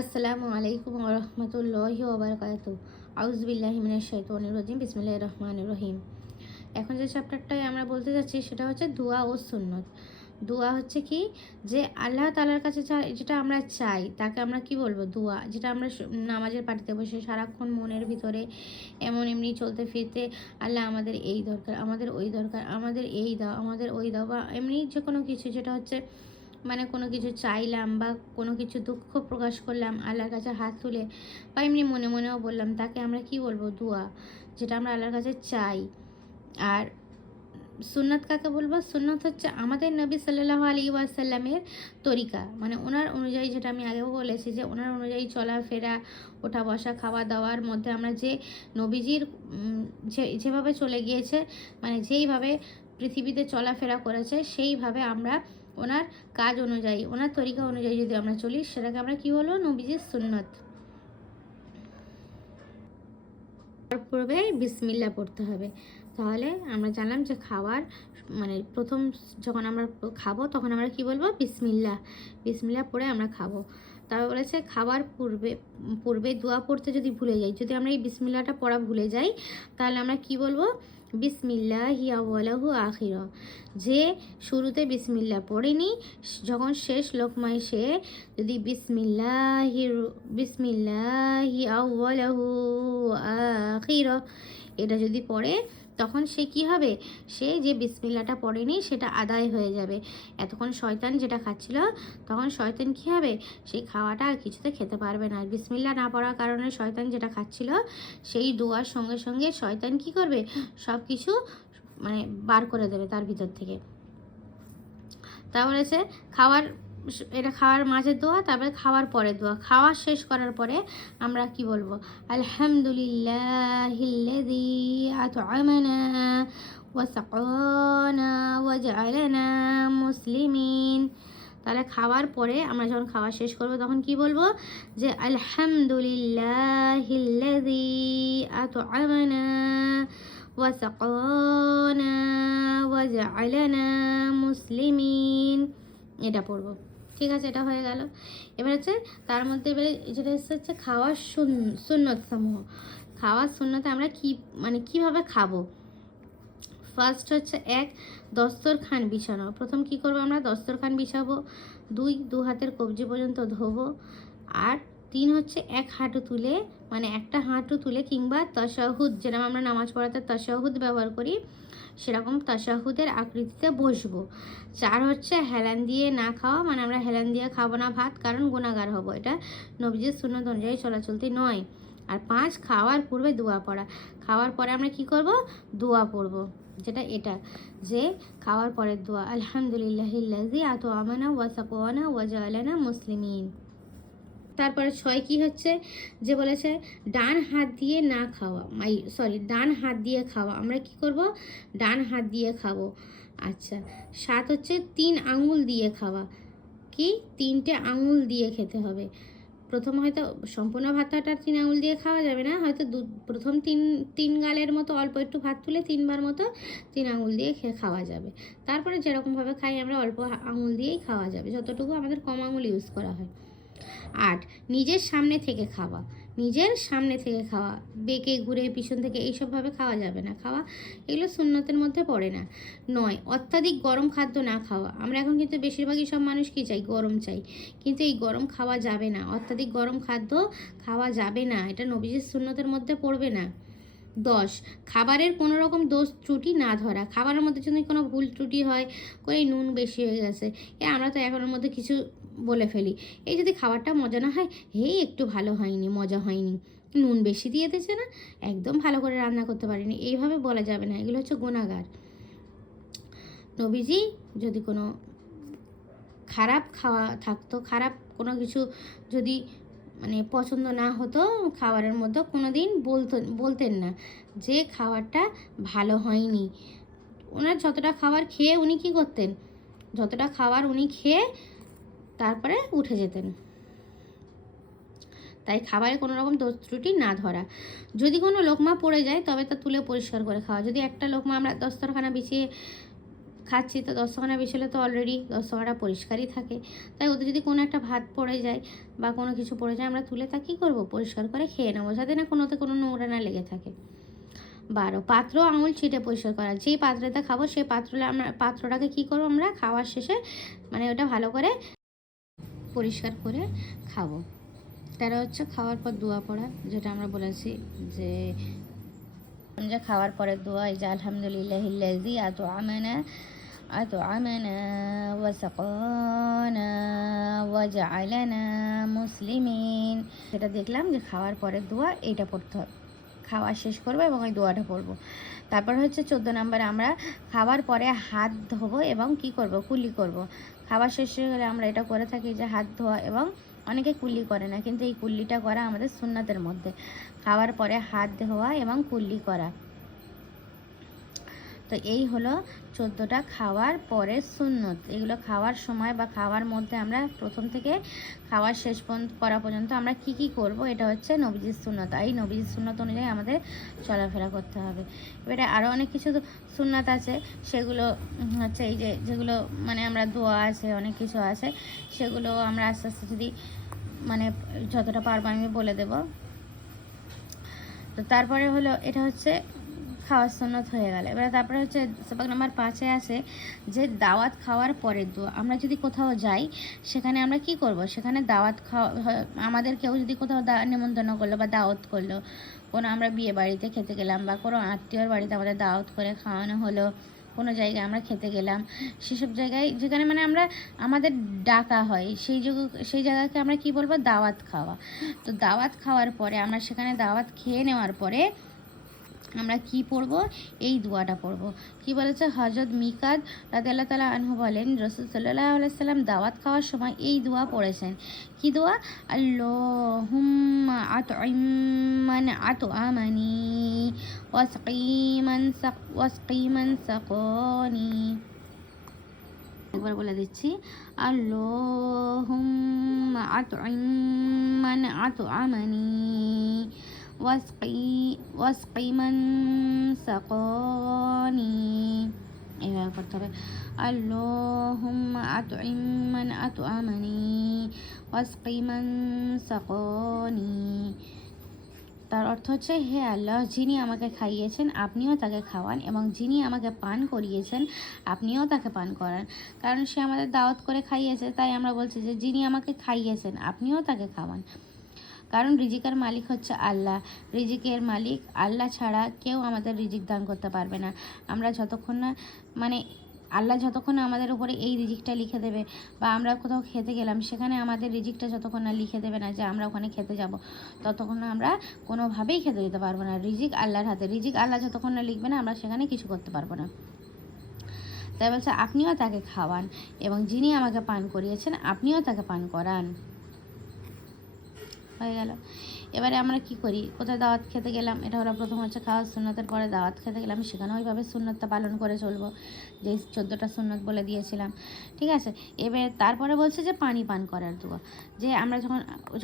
আসসালামু আলাইকুম ওয়া রাহমাতুল্লাহি ওয়া বারাকাতুহু। আউযু বিল্লাহি মিনাশ শাইতানির রাজিম। বিসমিল্লাহির রহমানির রহিম। এখন যে চ্যাপ্টারটাই আমরা বলতে যাচ্ছি সেটা হচ্ছে দোয়া ও সুন্নত। দোয়া হচ্ছে কি, যে আল্লাহ তাআলার কাছে যেটা আমরা চাই তাকে আমরা কি বলবো, দোয়া। যেটা আমরা নামাজের পাটিতে বসে সারাক্ষণ মনের ভিতরে এমনি চলতে ফিরতে, আল্লাহ আমাদের এই দরকার, আমাদের ওই দরকার, আমাদের এই দাও, আমাদের ওই দাও, বা এমনি যে কোনো কিছু যেটা হচ্ছে মানে কোনো কিছু চাইলাম বা কোনো কিছু দুঃখ প্রকাশ করলাম আল্লাহর কাছে হাত তুলে, বা এমনি মনে মনেও বললাম, তাকে আমরা কি বলবো, দোয়া। যেটা আমরা আল্লাহর কাছে চাই। আর সুন্নত কাকে বলবো? সুন্নত হচ্ছে আমাদের নবী সাল্লাল্লাহু আলাইহি ওয়াসাল্লামের তরিকা, মানে ওনার অনুযায়ী, যেটা আমি আগেও বলেছি যে ওনার অনুযায়ী চলাফেরা, ওঠা বসা, খাওয়া দাওয়ার মধ্যে আমরা যে নবীজির যেভাবে চলে গিয়েছে, মানে যেইভাবে পৃথিবীতে চলাফেরা করেছে, সেইভাবে আমরা ওনার কাজ অনুযায়ী, ওনার তরিকা অনুযায়ী যদি আমরা চলি, সেটাকে আমরা কি বলবো, নবীজির সুন্নত। পূর্বে বিসমিল্লাহ পড়তে হবে। তাহলে আমরা জানলাম যে খাওয়ার মানে প্রথম যখন আমরা খাবো তখন আমরা কি বলবো, বিসমিল্লাহ। বিসমিল্লাহ পড়ে আমরা খাবো। তারপর বলেছে খাবার পূর্বে পূর্বে দোয়া পড়তে যদি ভুলে যাই, যদি আমরা এই বিসমিল্লাহটা পড়া ভুলে যাই, তাহলে আমরা কি বলবো, বিসমিল্লাহি আউয়ালাহু আখিরা। যে শুরুতে বিসমিল্লাহ পড়েনি, যখন শেষ লোকমায় সে যদি বিসমিল্লাহি আউয়ালাহু আখিরা এটা যদি পড়ে, তখন সে কি হবে, সে যে বিসমিল্লাটা পড়েনি সেটা আদায় হয়ে যাবে। এতক্ষণ শয়তান যেটা খাচ্ছিল, তখন শয়তান কি হবে, সেই খাওয়াটা আর কিছুতে খেতে পারবে না। বিসমিল্লা না পড়ার কারণে শয়তান যেটা খাচ্ছিল, সেই দোয়ার সঙ্গে সঙ্গে শয়তান কি করবে, সব কিছু মানে বার করে দেবে তার ভিতর থেকে। তা বলেছে খাওয়ার, এটা খাওয়ার মাঝে দোয়া, তারপরে খাওয়ার পরে দোয়া। খাওয়া শেষ করার পরে আমরা কি বলবো, আলহামদুলিল্লাহিল্লাযী আত'আমানা ওয়া সাকানা ওয়া জাআলানা মুসলিমিন। তাহলে খাওয়ার পরে আমরা যখন খাওয়া শেষ করব তখন কি বলবো, যে আলহামদুলিল্লাহিল্লাযী আত'আমানা ওয়া সাকানা ওয়া জাআলানা মুসলিমিন, এটা পড়বো। ঠিক আছে, এটা হয়ে গেল। এবার হচ্ছে তার মধ্যে এবারে যেটা হচ্ছে খাওয়ার সুন্নত সমূহ। খাওয়ার সুন্নতে আমরা কি মানে কিভাবে খাবো। ফার্স্ট হচ্ছে দস্তরখান বিছানো। প্রথম কি করবো, আমরা দস্তরখান বিছাবো। দু হাতের কবজি পর্যন্ত ধোবো। আর 3 হচ্ছে এক হাঁটু তুলে, মানে একটা হাঁটু তুলে, কিংবা তাশাহুদ, যেরকম আমরা নামাজ পড়াতে তাশাহুদ ব্যবহার করি, সেরকম তাশাহুদের আকৃতিতে বসবো। 4 হচ্ছে হেলান দিয়ে না খাওয়া, মানে আমরা হেলান দিয়ে খাবো না ভাত, কারণ গুনাহগার হব, এটা নবীজির সুন্নত অনুযায়ী চলাচলতি নয়। আর 5 খাওয়ার পূর্বে দোয়া পড়া। খাওয়ার পরে আমরা কি করব, দোয়া পড়ব, যেটা এটা, যে খাওয়ার পরের দোয়া আলহামদুলিল্লাহিল্লাযী আত'আমানা ওয়া সাকানা ওয়া জাআলানা মুসলিমিন। তারপরে 6 কি হচ্ছে, যে বলেছে ডান হাত দিয়ে না খাওয়া, ডান হাত দিয়ে খাওয়া। আমরা কি করব, ডান হাত দিয়ে খাবো। আচ্ছা, 7 হচ্ছে 3 আঙুল দিয়ে খাওয়া। কি, 3টে আঙুল দিয়ে খেতে হবে। প্রথম হয়তো সম্পূর্ণ ভাতটা 3 আঙুল দিয়ে খাওয়া যাবে না, হয়তো প্রথম তিন গালের মতো অল্প একটু ভাত তুলে 3বার মতো 3 আঙুল দিয়ে খাওয়া যাবে। তারপরে যেরকমভাবে খাই আমরা, অল্প আঙুল দিয়েই খাওয়া যাবে, যতটুকু আমাদের কম আঙুল ইউজ করা হয়। 8 নিজের সামনে থেকে খাওয়া। নিজের সামনে থেকে খাওয়া, বেঁকে ঘুরে পিছন থেকে এইসবভাবে খাওয়া যাবে না। খাওয়া এগুলো সুন্নতের মধ্যে পড়ে না। 9 অত্যাধিক গরম খাদ্য না খাওয়া। আমরা এখন কিন্তু বেশিরভাগই সব মানুষ কি চাই, গরম চাই, কিন্তু এই গরম খাওয়া যাবে না। অত্যাধিক গরম খাদ্য খাওয়া যাবে না, এটা নবীজির সুন্নতের মধ্যে পড়বে না। 10 খাবারের কোনো রকম দোষ ত্রুটি না ধরা। খাবারের মধ্যে যদি কোনো ভুল ত্রুটি হয়, করে নুন বেশি হয়ে গেছে, আমরা তো এখনের মধ্যে কিছু বলে ফেলি, এই যদি খাবারটা মজা না হয়, একটু ভালো হয়নি, মজা হয়নি, নুন বেশি দিয়ে দিয়েছে না, একদম ভালো করে রান্না করতে পারিনি, এইভাবে বলা যাবে না, এগুলো হচ্ছে গুনাহগার। নবীজি যদি কোনো খারাপ খাওয়া থাকতো, খারাপ কোনো কিছু যদি মানে পছন্দ না হতো খাবারের মধ্যে, কোনো দিন বলতেন না যে খাবারটা ভালো হয়নি। ওনার যতটা খাবার খেয়ে উনি কী করতেন, যতটা খাবার উনি খেয়ে তারপরে উঠে যেতেন। তাই খাবারে কোনো রকম দোষ ত্রুটি না ধরা। যদি কোনো লোকমা পড়ে যায় তবে তা তুলে পরিষ্কার করে খাওয়া। যদি একটা লোকমা আমরা দস্তরখানা বিছিয়ে খাচ্ছি, তো দস্তখানা বিছালে তো অলরেডি দস্তখানা পরিষ্কারই থাকে। তাই ওদের যদি কোনো একটা ভাত পড়ে যায় বা কোনো কিছু পড়ে যায়, আমরা তুলে তা কী করবো, পরিষ্কার করে খেয়ে নেবো, যাতে না কোনোতে কোনো নোংরা না লেগে থাকে। 12, পাত্র আঙুল ছিটে পরিষ্কার করা। যেই পাত্রতে খাবো সেই পাত্রটাকে কী করবো আমরা খাওয়ার শেষে, মানে ওটা ভালো করে পরিষ্কার করে খাবো। তারা হচ্ছে খাওয়ার পর দোয়া পড়া, যেটা আমরা বলেছি যে খাওয়ার পরে দোয়া, এই যে আলহামদুলিল্লাহিল্লাযী আত'আমানা ওয়া সাকানা ওয়া জা'আলানা মুসলিমিন। সেটা দেখলাম যে খাওয়ার পরে দোয়া এইটা পড়তে হবে, খাওয়া শেষ করবো এবং ওই দোয়াটা পড়বো। তারপর হচ্ছে 14 নম্বরে আমরা খাওয়ার পরে হাত ধোবো এবং কি করব, কুলি করব। খাবার শেষ হয়ে গেলে আমরা এটা করে থাকি যে হাত ধোয়া, এবং অনেকে কুলি করে না, কিন্তু এই কুল্লিটা করা আমাদের সুন্নাতের মধ্যে। খাওয়ার পরে হাত ধোয়া এবং কুল্লি করা। তো এই হলো 14টা খাওয়ার পরে সুন্নত। এগুলো খাওয়ার সময় বা খাওয়ার মধ্যে আমরা প্রথম থেকে খাওয়ার শেষ করা পর্যন্ত আমরা কি কি করব, এটা হচ্ছে নবীজির সুন্নত। এই নবীজির সুন্নত অনুযায়ী আমাদের চলাফেরা করতে হবে। এবারে আরও অনেক কিছু সুন্নাত আছে, সেগুলো হচ্ছে এই যে যেগুলো মানে আমরা দোয়া আছে, অনেক কিছু আছে, সেগুলো আমরা আস্তে আস্তে যদি মানে যতটা পারবো আমি বলে দেব। তো তারপরে হলো এটা হচ্ছে খাওয়ার সুন্নত হয়ে গেল। এবার তারপরে হচ্ছে সবাক নাম্বার 5-এ আছে যে দাওয়াত খাওয়ার পরের দোয়া। আমরা যদি কোথাও যাই সেখানে আমরা কি করব, সেখানে দাওয়াত খাওয়া, আমাদের কেউ যদি কোথাও নিমন্ত্রণ করলো বা দাওয়াত করলো, কোনো আমরা বিয়ে বাড়িতে খেতে গেলাম বা কোনো আত্মীয়র বাড়িতে আমাদের দাওয়াত করে খাওয়ানো হলো, কোনো জায়গায় আমরা খেতে গেলাম, সেসব জায়গায় যেখানে মানে আমাদের ডাকা হয় সেই জায়গাকে আমরা কি বলবো, দাওয়াত খাওয়া। তো দাওয়াত খাওয়ার পরে আমরা সেখানে দাওয়াত খেয়ে নেওয়ার পরে আমরা কি পড়ব, এই দোয়াটা পড়ব। কি বলেছে হযরত মিকাদ রাদিয়াল্লাহু তাআলা আনহু বলেন, রাসূল সাল্লাল্লাহু আলাইহি সাল্লাম দাওয়াত খাওয়ার সময় এই দোয়া পড়েছেন। কি দোয়া, আল্লাহুম্মা আত'ইম মান আত'আমানি ওয়াসকি মান সাকানি। একবার বলে দিচ্ছি, আল্লাহুম্মা আত'ইম মান আত'আমানি ওয়াসকি মান সাকানি। এইভাবে করতে হবে, আল্লাহুম্মা আত'ইম মান আত'আমানি ওয়াসকি মান সাকানি। তার অর্থ হচ্ছে, হে আল্লাহ, যিনি আমাকে খাইয়েছেন আপনিও তাকে খাওয়ান, এবং যিনি আমাকে পান করিয়েছেন আপনিও তাকে পান করান। কারণ সে আমাদের দাওয়াত করে খাইয়েছে, তাই আমরা বলছি যে যিনি আমাকে খাইয়েছেন আপনিও তাকে খাওয়ান। কারণ রিজিকের মালিক হচ্ছে আল্লাহ, রিজিকের মালিক আল্লাহ ছাড়া কেউ আমাদের রিজিক দান করতে পারবে না। আমরা যতক্ষণ না মানে আল্লাহ যতক্ষণ না আমাদের উপরে এই রিজিকটা লিখে দেবে, বা আমরা কোথাও খেতে গেলাম সেখানে আমাদের রিজিকটা যতক্ষণ না লিখে দেবে না যে আমরা ওখানে খেতে যাব, ততক্ষণ আমরা কোনোভাবেই খেতে যেতে পারবো না। রিজিক আল্লাহর হাতে, রিজিক আল্লাহ যতক্ষণ না লিখবে না আমরা সেখানে কিছু করতে পারবো না। তাই বলছে আপনিও তাকে খাওয়ান, এবং যিনি আমাকে পান করিয়েছেন আপনিও তাকে পান করান। হয়ে গেল। এবারে আমরা কি করি, কোথায় দাওয়াত খেতে গেলাম, এটা হলো প্রথম হচ্ছে খাওয়ার সুন্নতের পরে দাওয়াত খেতে গেলাম, সেখানে ওইভাবে সুন্নতটা পালন করে চলবো, যে 14টা সুন্নত বলে দিয়েছিলাম, ঠিক আছে। এবার তারপরে বলছে যে পানি পান করার দোয়া, যে আমরা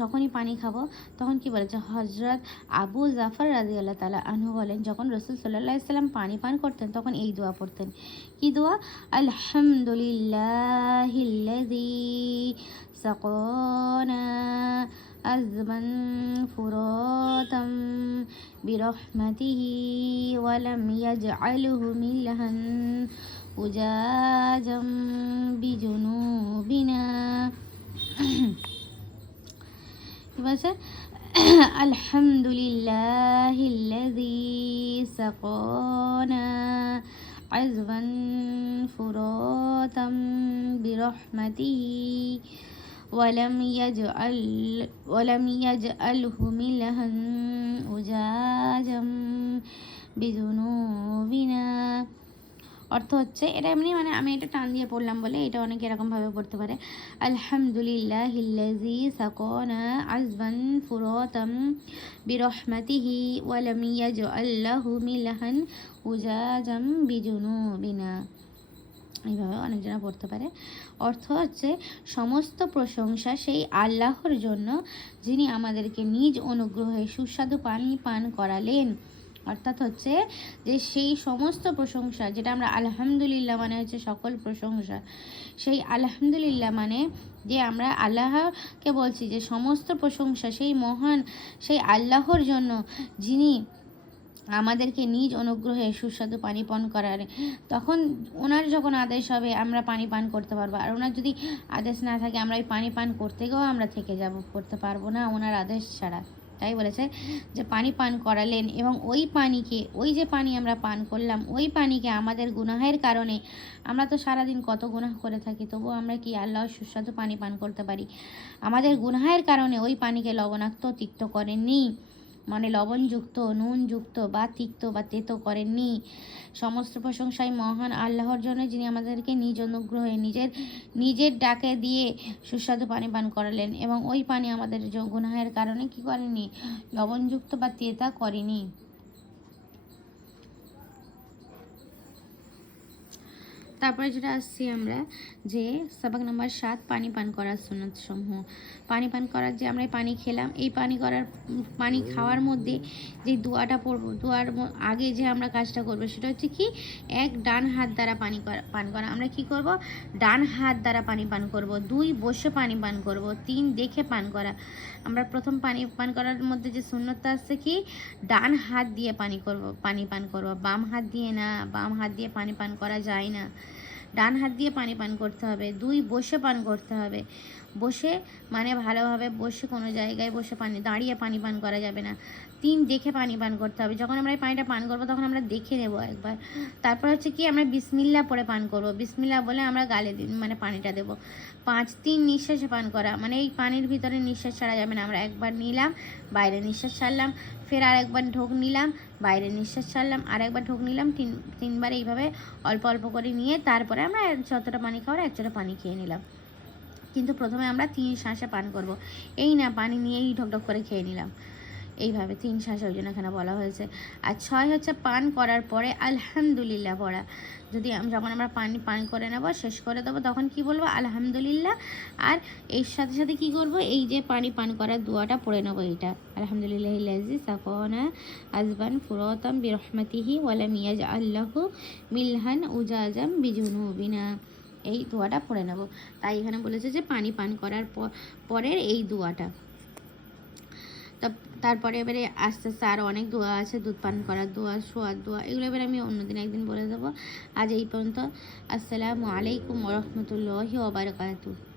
যখনই পানি খাবো তখন কি বলেছে, হযরত আবু জাফর রাদিয়াল্লাহু তাআলা আনহু বলেন, যখন রাসূল সাল্লাল্লাহু আলাইহি সাল্লাম পানি পান করতেন তখন এই দোয়া পড়তেন। কি দোয়া, আলহামদুলিল্লাহিল্লাযী সাকানা আযবান ফুরাতাম বিরহমাতিহি ওয়া লাম ইয়াজআলহু মিলহান উজাজাম বিজুনুবিনা। কি বলছে, আলহামদুলিল্লাহিল্লাযী সাকানা আযবান ফুরাতাম বিরহমাতিহি ওয়ালাম ইয়াজআলহু মিলহান উজাজাম বিজুনুবিনা। অর্থ হচ্ছে, এটা এমনি মানে আমি এটা টান দিয়ে পড়লাম বলে এটা অনেকে এরকমভাবে পড়তে পারে, আলহামদুলিল্লাহিল্লাযী সাকানা আযবান ফুরাতাম বিরহমাতিহি ওয়ালাম ইয়াজআলহু মিলহান উজাজাম বিজুনুবিনা। এইভাবে অনেকজনা পড়তে পারে। অর্থ হচ্ছে, সমস্ত প্রশংসা সেই আল্লাহর জন্য যিনি আমাদেরকে নিজ অনুগ্রহে সুস্বাদু পানি পান করালেন, অর্থাৎ হচ্ছে যে সেই সমস্ত প্রশংসা, যেটা আমরা আলহামদুলিল্লাহ মানে হচ্ছে সকল প্রশংসা, সেই আলহামদুলিল্লাহ মানে যে আমরা আল্লাহকে বলছি যে সমস্ত প্রশংসা সেই মহান সেই আল্লাহর জন্য, যিনি আমাদেরকে নিজ অনুগ্রহে সুস্বাদু পানি পান করার, তখন ওনার যখন আদেশ হবে আমরা পানি পান করতে পারবো। আর ওনার যদি আদেশ না থাকে আমরা ওই পানি পান করতে গিয়েও আমরা থেকে যাব, করতে পারবো না ওনার আদেশ ছাড়া। তাই বলেছে যে পানি পান করালেন, এবং ওই পানিকে, ওই যে পানি আমরা পান করলাম, ওই পানিকে আমাদের গুনাহের কারণে, আমরা তো সারাদিন কত গুনাহ করে থাকি, তবুও আমরা কি আল্লাহর সুস্বাদু পানি পান করতে পারি। আমাদের গুনাহের কারণে ওই পানিকে লবণাক্ত তিক্ত করেননি, মানে লবণযুক্ত, নুনযুক্ত বা তিক্ত বা তেতো করেননি। সমস্ত প্রশংসাই মহান আল্লাহর জন্য, যিনি আমাদেরকে নিজ অনুগ্রহে নিজের ডাকে দিয়ে সুস্বাদু পানি পান করালেন, এবং ওই পানি আমাদের গুনাহের কারণে কি করেনি, লবণযুক্ত বা তেতা করেনি। তারপরে যেটা আসছি আমরা, যে সবক নম্বর 7, পানি পান করার সুন্নত সমূহ। পানি পান করার, যে আমরা পানি খেলাম, এই পানি খাওয়ার মধ্যে যে দোয়াটা পড়বো, দোয়ার আগে যে আমরা কাজটা করবো সেটা হচ্ছে কি, এক, ডান হাত দ্বারা পান করা। আমরা কি করব, ডান হাত দ্বারা পানি পান করব। 2, বসে পানি পান করব। 3, দেখে পান করা। আমরা প্রথম পানি পান করার মধ্যে যে সুন্নতটা আসছে কি, ডান হাত দিয়ে পানি পান করব, বাম হাত দিয়ে না। বাম হাত দিয়ে পানি পান করা যায় না, ডান হাত দিয়ে পানি পান করতে হবে। 2, বসে পান করতে হবে। বসে মানে ভালোভাবে বসে, কোনো জায়গায় বসে দাঁড়িয়ে পানি পান করা যাবে না। 3, দেখে পানি পান করতে হবে। যখন আমরা এই পানিটা পান করবো তখন আমরা দেখে নেব একবার। তারপর হচ্ছে কি, আমরা বিসমিল্লাহ পরে পান করব। বিসমিল্লাহ বলে আমরা গালে মানে পানিটা দেবো। 5, 3, নিঃশ্বাসে পান করা, মানে এই পানির ভিতরে নিঃশ্বাস ছাড়া যাবে না। আমরা একবার নিলাম, বাইরে নিঃশ্বাস ছাড়লাম, ফের আরেকবার ঢোক নিলাম, বাইরে নিঃশ্বাস ছাড়লাম, আরেকবার ঢোক নিলাম, 3বার এইভাবে অল্প অল্প করে নিয়ে তারপরে আমরা যতটা পানি খাওয়ার 1 চোটা পানি খেয়ে নিলাম। কিন্তু প্রথমে আমরা 3 শ্বাসে পান করব, এই না পানি নিয়েই ঢকঢক করে খেয়ে নিলাম, এইভাবে 3 শ্বাসে, ওই জন্য এখানে বলা হয়েছে। আর 6 হচ্ছে পান করার পরে আলহামদুলিল্লাহ পড়া। যখন আমরা পান করে নেব, শেষ করে দেবো, তখন কি বলবো, আলহামদুলিল্লাহ। আর এর সাথে সাথে কি করব, এই যে পানি পান করার দোয়াটা পড়ে নেবো, এইটা আলহামদুলিল্লাহিল্লাযী সাকানা আযবান ফুরাতাম বিরহমাতিহি ওয়ালাম ইয়াজআল লাহু মিলহান উজাজাম বিজুনুবিনা, এই দোয়াটা পড়ে নেব। তাই এখানে বলেছে যে পানি পান করার পরের এই দোয়াটা। তারপরে এবারে আস্তে আস্তে আরও অনেক দোয়া আছে, দুধ পান করার দোয়া, শোয়ার দোয়া, এগুলো এবারে আমি অন্যদিন একদিন বলে দেবো। আজ এই পর্যন্ত। আসসালামু আলাইকুম ওয়া রাহমাতুল্লাহি ওয়া বারাকাতুহু।